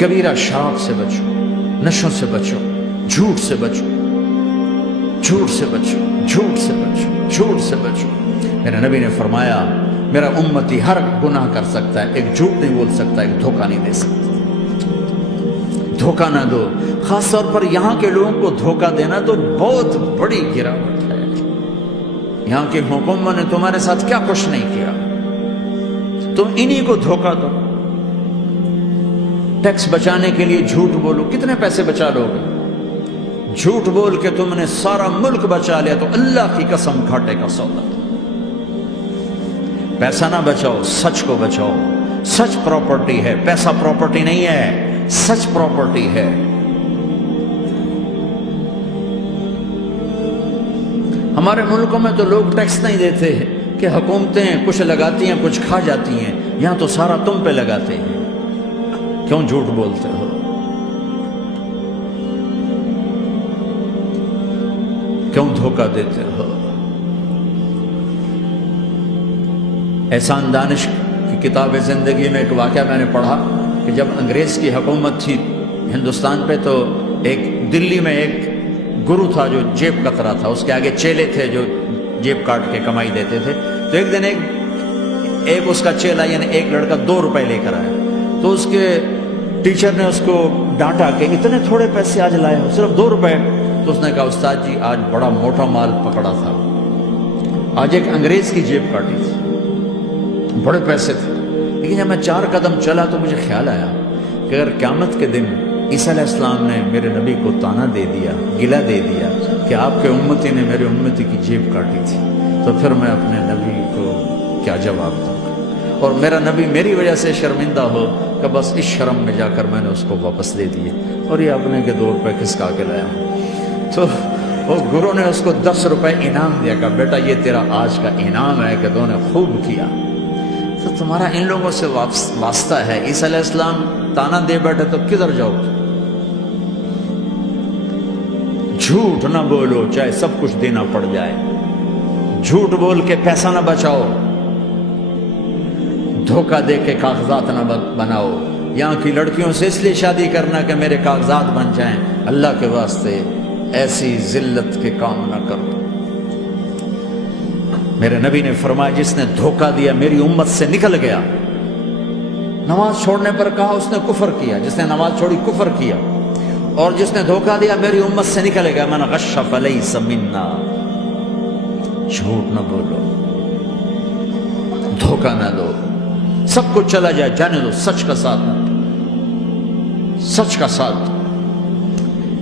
کبیرہ شراب سے بچو، نشوں سے بچو، جھوٹ سے بچو، جھوٹ سے بچو، جھوٹ سے بچو، جھوٹ سے بچو۔ میرے نبی نے فرمایا میرا امتی ہر گناہ کر سکتا ہے، ایک جھوٹ نہیں بول سکتا، ایک دھوکہ نہیں دے سکتا۔ دھوکہ نہ دو، خاص طور پر یہاں کے لوگوں کو دھوکہ دینا تو بہت بڑی گراوٹ ہے۔ یہاں کی حکومت نے تمہارے ساتھ کیا کچھ نہیں کیا، تم انہی کو دھوکہ دو۔ ٹیکس بچانے کے لیے جھوٹ بولو، کتنے پیسے بچا لو گے؟ جھوٹ بول کے تم نے سارا ملک بچا لیا تو اللہ کی قسم گھاٹے کا سودا۔ پیسہ نہ بچاؤ، سچ کو بچاؤ۔ سچ پراپرٹی ہے، پیسہ پراپرٹی نہیں ہے، سچ پراپرٹی ہے۔ ہمارے ملکوں میں تو لوگ ٹیکس نہیں دیتے کہ حکومتیں کچھ لگاتی ہیں کچھ کھا جاتی ہیں، یہاں تو سارا تم پہ لگاتے ہیں۔ کیوں جھوٹ بولتے ہو؟ کیوں دھوکہ دیتے ہو؟ احسان دانش کی کتاب زندگی میں ایک واقعہ میں نے پڑھا کہ جب انگریز کی حکومت تھی ہندوستان پہ تو ایک دلی میں ایک گرو تھا جو جیب کترا تھا، اس کے آگے چیلے تھے جو جیب کاٹ کے کمائی دیتے تھے۔ تو ایک دن ایک اس کا چیلا یعنی ایک لڑکا 2 روپے لے کر آیا، تو اس کے ٹیچر نے اس کو ڈانٹا کہ اتنے تھوڑے پیسے آج لائے ہو، صرف 2 روپے۔ تو اس نے کہا استاد جی آج بڑا موٹا مال پکڑا تھا، آج ایک انگریز کی جیب کاٹی تھی، بڑے پیسے تھے۔ لیکن جب میں 4 قدم چلا تو مجھے خیال آیا کہ اگر قیامت کے دن عیسیٰ علیہ السلام نے میرے نبی کو تانا دے دیا، گلہ دے دیا کہ آپ کے امتی نے میرے امتی کی جیب کاٹی تھی، تو پھر میں اپنے نبی کو کیا جواب دوں گا؟ اور میرا نبی میری وجہ سے شرمندہ ہو کہ بس اس شرم میں جا کر میں نے اس کو واپس دے دیے اور یہ اپنے کے 2 روپے کھسکا کے لایا ہوں۔ تو وہ گرو نے اس کو 10 روپے انعام دیا، کہ بیٹا یہ تیرا آج کا انعام ہے کہ تو نے خوب کیا۔ تو تمہارا ان لوگوں سے واسطہ ہے، عیسیٰ علیہ السلام تانا دے بیٹھے تو کدھر جاؤ؟ جھوٹ نہ بولو چاہے سب کچھ دینا پڑ جائے، جھوٹ بول کے پیسہ نہ بچاؤ، دھوکہ دے کے کاغذات نہ بناؤ۔ یہاں کی لڑکیوں سے اس لیے شادی کرنا کہ میرے کاغذات بن جائیں، اللہ کے واسطے ایسی ذلت کے کام نہ کرو۔ میرے نبی نے فرمایا جس نے دھوکہ دیا میری امت سے نکل گیا۔ نماز چھوڑنے پر کہا اس نے کفر کیا، جس نے نماز چھوڑی کفر کیا، اور جس نے دھوکہ دیا میری امت سے نکل گیا۔ من غش فلیس منا، جھوٹ نہ بولو، دھوکہ نہ دو، سب کچھ چلا جائے جانے دو، سچ کا ساتھ نہ دو، سچ کا ساتھ دو۔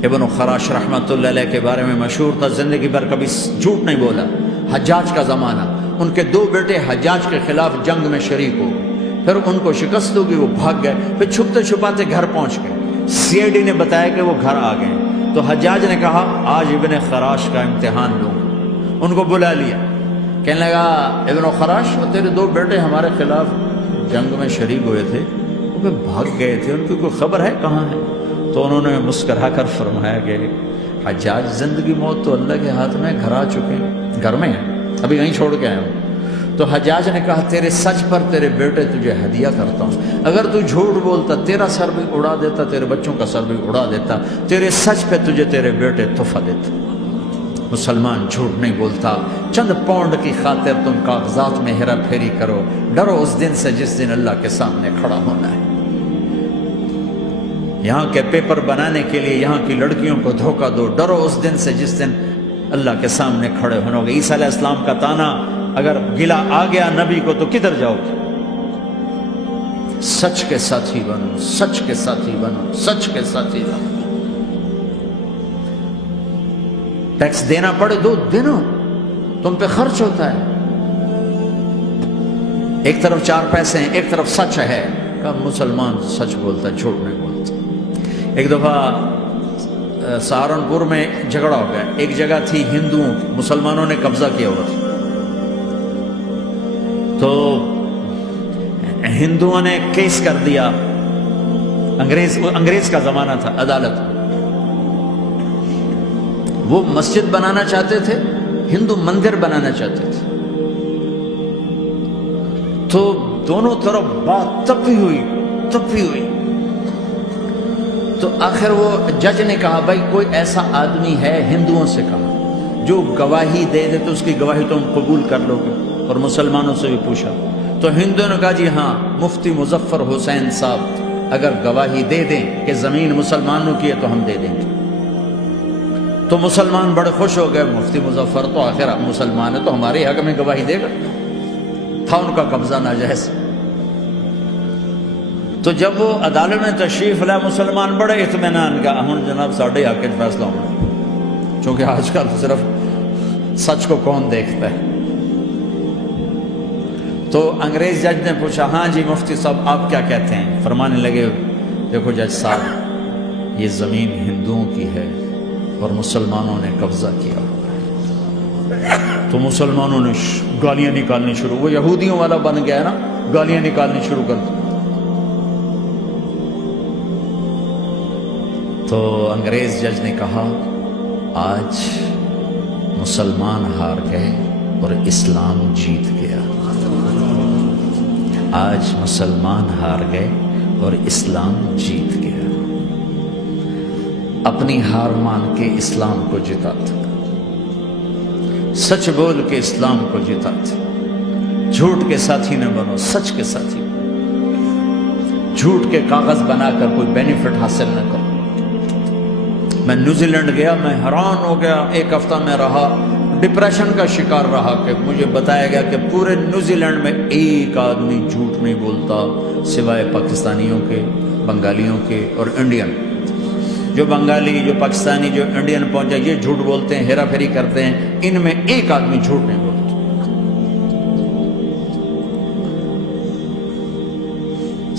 ابن خراش رحمۃ اللہ علیہ کے بارے میں مشہور تھا، زندگی بھر کبھی جھوٹ نہیں بولا۔ حجاج کا زمانہ، ان کے 2 بیٹے حجاج کے خلاف جنگ میں شریک ہو گئے، پھر ان کو شکست ہوگی، وہ بھاگ گئے، پھر چھپتے چھپاتے گھر پہنچ گئے۔ سی آئی ڈی نے بتایا کہ وہ گھر آ گئے، تو حجاج نے کہا آج ابن خراش کا امتحان لوں۔ ان کو بلا لیا، کہنے لگا ابن خراش تیرے 2 بیٹے ہمارے خلاف جنگ میں شریک ہوئے تھے، وہ بھاگ گئے تھے، ان کی کوئی خبر ہے کہاں ہے؟ تو انہوں نے مسکرا کر فرمایا کہ حجاج زندگی موت تو اللہ کے ہاتھ میں، گھر آ چکے ہیں، گھر میں ہیں، ابھی یہیں چھوڑ کے آئے ہوں۔ تو حجاج نے کہا تیرے سچ پر تیرے بیٹے تجھے ہدیہ کرتا ہوں، اگر تو جھوٹ بولتا تیرا سر بھی اڑا دیتا، تیرے بچوں کا سر بھی اڑا دیتا، تیرے سچ پہ تجھے تیرے بیٹے تحفہ دیتے۔ مسلمان جھوٹ نہیں بولتا۔ چند پاؤنڈ کی خاطر تم کاغذات میں ہیرا پھیری کرو، ڈرو اس دن سے جس دن اللہ کے سامنے کھڑا ہونا ہے۔ یہاں کے پیپر بنانے کے لیے یہاں کی لڑکیوں کو دھوکہ دو، ڈرو اس دن سے جس دن اللہ کے سامنے کھڑے ہونا ہوگا۔ عیسیٰ علیہ السلام کا تانا اگر گلا آ گیا نبی کو تو کدھر جاؤ گے؟ سچ کے ساتھی بنو، سچ کے ساتھی بنو، سچ کے ساتھی بنو۔ ٹیکس دینا پڑے دو، دینو، تم پہ خرچ ہوتا ہے۔ ایک طرف 4 پیسے ہیں، ایک طرف سچ ہے، کہ مسلمان سچ بولتا ہے، جھوٹ نہیں بولتا۔ ایک دفعہ سہارنپور میں جھگڑا ہو گیا، ایک جگہ تھی ہندوؤں کی، مسلمانوں نے قبضہ کیا ہوا تھا، تو ہندوؤں نے کیس کر دیا، انگریز کا زمانہ تھا، عدالت، وہ مسجد بنانا چاہتے تھے، ہندو مندر بنانا چاہتے تھے، تو دونوں طرف بات تپی ہوئی، تو آخر وہ جج نے کہا بھائی کوئی ایسا آدمی ہے، ہندوؤں سے کہا، جو گواہی دے دے تو اس کی گواہی تم قبول کر لو گے؟ اور مسلمانوں سے بھی پوچھا تو ہندوؤں نے کہا جی ہاں، مفتی مظفر حسین صاحب اگر گواہی دے دیں کہ زمین مسلمانوں کی ہے تو ہم دے دیں گے۔ تو مسلمان بڑے خوش ہو گئے، مفتی مظفر تو آخر مسلمان ہے تو ہمارے حق میں گواہی دے گا، تھا ان کا قبضہ ناجائز۔ تو جب وہ عدالت میں تشریف لائے مسلمان بڑے اطمینان کا، ہن جناب ساڈے حق میں فیصلہ ہونا، چونکہ آج کل صرف سچ کو کون دیکھتا ہے۔ تو انگریز جج نے پوچھا ہاں جی مفتی صاحب آپ کیا کہتے ہیں؟ فرمانے لگے دیکھو جج صاحب، یہ زمین ہندوؤں کی ہے اور مسلمانوں نے قبضہ کیا۔ تو مسلمانوں نے گالیاں نکالنی شروع، وہ یہودیوں والا بن گیا نا، گالیاں نکالنی شروع کر دی۔ تو انگریز جج نے کہا آج مسلمان ہار گئے اور اسلام جیت گیا، آج مسلمان ہار گئے اور اسلام جیت گیا۔ اپنی ہار مان کے اسلام کو جتاتا، سچ بول کے اسلام کو جتاتا، جھوٹ کے ساتھی نہ بنو، سچ کے ساتھی، جھوٹ کے کاغذ بنا کر کوئی بینیفٹ حاصل نہ کرو۔ میں نیوزی لینڈ گیا، میں حیران ہو گیا، ایک ہفتہ میں رہا، ڈپریشن کا شکار رہا کہ مجھے بتایا گیا کہ پورے نیوزی لینڈ میں ایک آدمی جھوٹ نہیں بولتا سوائے پاکستانیوں کے، بنگالیوں کے اور انڈین۔ جو بنگالی، جو پاکستانی، جو انڈین پہنچے یہ جھوٹ بولتے ہیں، ہیرا پھیری کرتے ہیں، ان میں ایک آدمی جھوٹ نہیں بولتا۔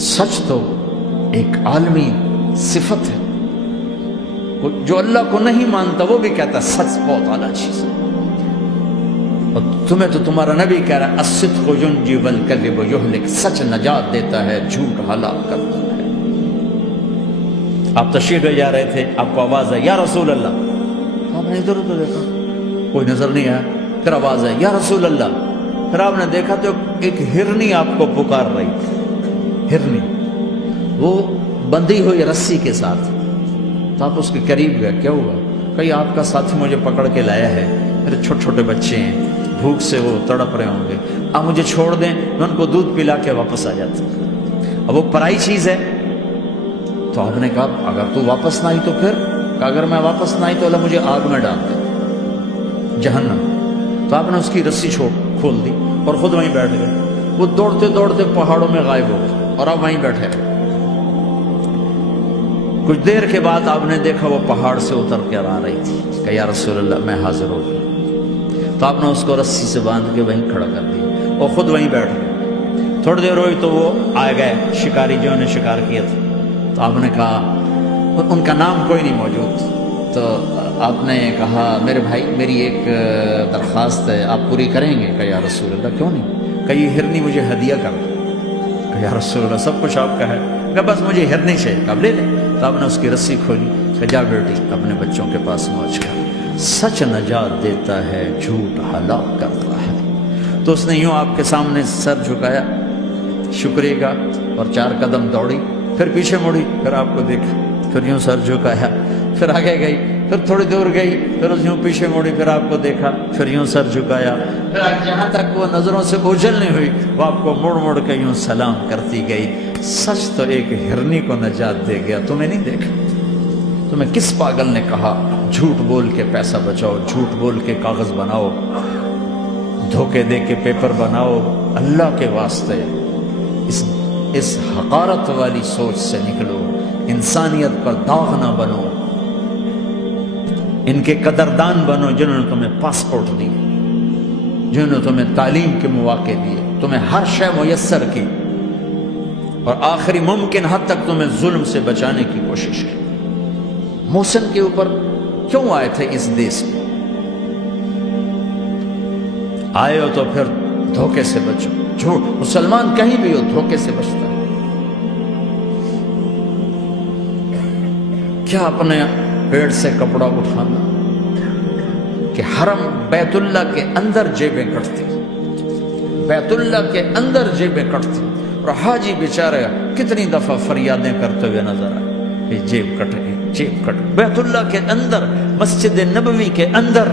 سچ تو ایک عالمی صفت ہے، جو اللہ کو نہیں مانتا وہ بھی کہتا ہے سچ بہت اعلیٰ چیز ہے۔ اور تمہیں تو تمہارا نبی کہہ رہا ہے الصدق ینجی والکذب یہلک، سچ نجات دیتا ہے، جھوٹ ہلاک کرتا ہے۔ آپ تشریف لے جا رہے تھے، آپ کو آواز ہے یا رسول اللہ، آپ نے ادھر ادھر دیکھا کوئی نظر نہیں آیا، پھر آواز ہے یا رسول اللہ، پھر آپ نے دیکھا تو ایک ہرنی آپ کو پکار رہی تھی، ہرنی وہ بندھی ہوئی رسی کے ساتھ۔ تو آپ اس کے قریب گئے، کیا ہوا؟ کہیں آپ کا ساتھی مجھے پکڑ کے لایا ہے، میرے چھوٹے چھوٹے بچے ہیں، بھوک سے وہ تڑپ رہے ہوں گے، آپ مجھے چھوڑ دیں، میں ان کو دودھ پلا کے واپس آ جاتا ہوں۔ اب وہ پرائی چیز ہے۔ تو آپ نے کہا اگر تو واپس نہ آئی تو پھر؟ کہ اگر میں واپس نہ آئی تو اللہ مجھے آگ میں ڈال دے، جہنم۔ تو آپ نے اس کی رسی کھول دی اور خود وہیں بیٹھ گئے۔ وہ دوڑتے دوڑتے پہاڑوں میں غائب ہو گئے اور آپ وہیں بیٹھے رہے۔ کچھ دیر کے بعد آپ نے دیکھا وہ پہاڑ سے اتر کر آ رہی تھی کہ یا رسول اللہ میں حاضر ہو گئی۔ تو آپ نے اس کو رسی سے باندھ کے وہیں کھڑا کر دیا اور خود وہیں بیٹھ گئے۔ تھوڑی دیر ہوئی تو وہ آ گئے شکاری جو نے شکار کیا تھا۔ تو آپ نے کہا، ان کا نام کوئی نہیں موجود، تو آپ نے کہا میرے بھائی میری ایک درخواست ہے، آپ پوری کریں گے؟ کہ یا رسول اللہ کیوں نہیں؟ کہ یہ ہرنی مجھے ہدیہ کر دو۔ کہ یا رسول اللہ سب کچھ آپ کا ہے، کہ بس مجھے ہرنی چاہیے، کہ آپ لے لیں۔ تو آپ نے اس کی رسی کھولی کہ جا بیٹی اپنے بچوں کے پاس موج کر، سچ نجات دیتا ہے، جھوٹ ہلاک کرتا ہے۔ تو اس نے یوں آپ کے سامنے سر جھکایا شکریہ کا اور 4 قدم دوڑی، پھر پیچھے مڑی، پھر آپ کو دیکھا، پھر یوں سر جھکایا، پھر آگے گئی، پھر تھوڑی دور گئی، پھر اس یوں پیچھے مڑی، پھر آپ کو دیکھا، پھر یوں سر جھکایا، پھر جہاں تک وہ نظروں سے اوجھل نہیں ہوئی وہ آپ کو مڑ مڑ کے یوں سلام کرتی گئی۔ سچ تو ایک ہرنی کو نجات دے گیا، تمہیں نہیں دیکھا۔ تمہیں کس پاگل نے کہا جھوٹ بول کے پیسہ بچاؤ، جھوٹ بول کے کاغذ بناؤ، دھوکے دے کے پیپر بناؤ؟ اللہ کے واسطے اس حقارت والی سوچ سے نکلو، انسانیت پر داغ نہ بنو، ان کے قدردان بنو جنہوں نے تمہیں پاسپورٹ دی، جنہوں نے تمہیں تعلیم کے مواقع دیے، تمہیں ہر شے میسر کی اور آخری ممکن حد تک تمہیں ظلم سے بچانے کی کوشش کی۔ محسن کے اوپر کیوں آئے تھے اس دیس میں؟ آئے ہو تو پھر دھوکے سے بچو، جھوٹ، مسلمان کہیں بھی ہو دھوکے سے بچتا ہے۔ کیا اپنے پیڑ سے کپڑا اٹھانا کہ حرم بیت اللہ کے اندر جیبیں کٹتی، بیت اللہ کے اندر جیبیں کٹتی، اور حاجی بیچارے کتنی دفعہ فریادیں کرتے ہوئے نظر آئے، کہ جیب کٹ گئی، جیب کٹ گئی۔ بیت اللہ کے اندر، مسجد نبوی کے اندر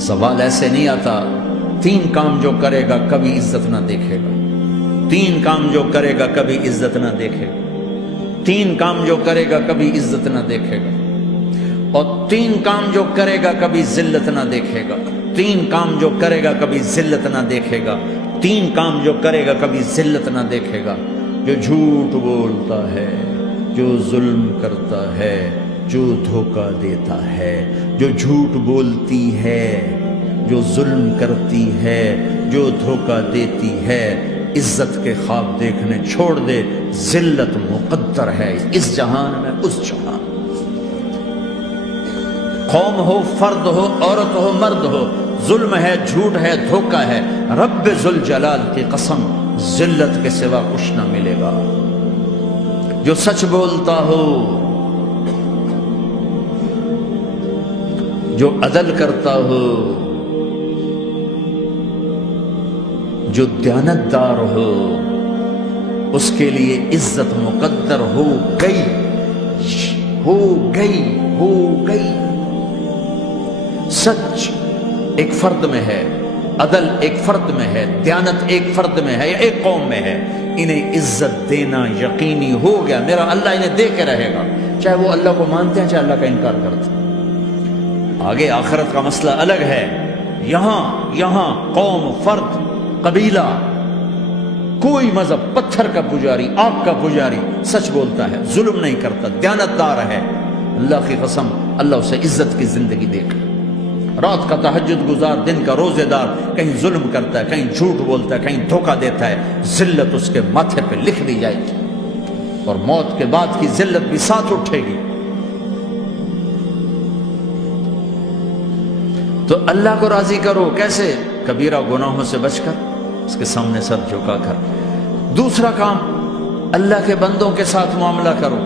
سوال ایسے نہیں آتا 3 کام جو کرے گا کبھی عزت نہ دیکھے گا، 3 کام جو کرے گا کبھی عزت نہ دیکھے گا، 3 کام جو کرے گا کبھی عزت نہ دیکھے گا، اور 3 کام جو کرے گا کبھی ذلت نہ دیکھے گا، 3 کام جو کرے گا کبھی ذلت نہ دیکھے گا، 3 کام جو کرے گا کبھی ذلت نہ دیکھے گا۔ جو جھوٹ بولتا ہے، جو ظلم کرتا ہے، جو دھوکہ دیتا ہے، جو جھوٹ بولتی ہے، جو ظلم کرتی ہے، جو دھوکہ دیتی ہے، عزت کے خواب دیکھنے چھوڑ دے، ذلت مقدر ہے اس جہان میں اس جہان۔ قوم ہو، فرد ہو، عورت ہو، مرد ہو، ظلم ہے، جھوٹ ہے، دھوکہ ہے، رب ذوالجلال کی قسم ذلت کے سوا کچھ نہ ملے گا۔ جو سچ بولتا ہو، جو عدل کرتا ہو، جو دیانتدار ہو، اس کے لیے عزت مقدر ہو گئی، ہو گئی، ہو گئی۔ سچ ایک فرد میں ہے، عدل ایک فرد میں ہے، دیانت ایک فرد میں ہے یا ایک قوم میں ہے، انہیں عزت دینا یقینی ہو گیا۔ میرا اللہ انہیں دے کے رہے گا، چاہے وہ اللہ کو مانتے ہیں چاہے اللہ کا انکار کرتے ہیں۔ آگے آخرت کا مسئلہ الگ ہے۔ یہاں قوم، فرد، قبیلہ، کوئی مذہب، پتھر کا پجاری، آگ کا پجاری سچ بولتا ہے، ظلم نہیں کرتا، دیانتدار ہے، اللہ کی قسم اللہ اسے عزت کی زندگی دے گا۔ رات کا تہجد گزار، دن کا روزے دار، کہیں ظلم کرتا ہے، کہیں جھوٹ بولتا ہے، کہیں دھوکہ دیتا ہے، ذلت اس کے ماتھے پہ لکھ دی جائے گی، اور موت کے بعد کی ذلت بھی ساتھ اٹھے گی۔ تو اللہ کو راضی کرو، کیسے؟ کبیرہ گناہوں سے بچ کر، اس کے سامنے سر جھکا کر۔ دوسرا کام، اللہ کے بندوں کے ساتھ معاملہ کرو۔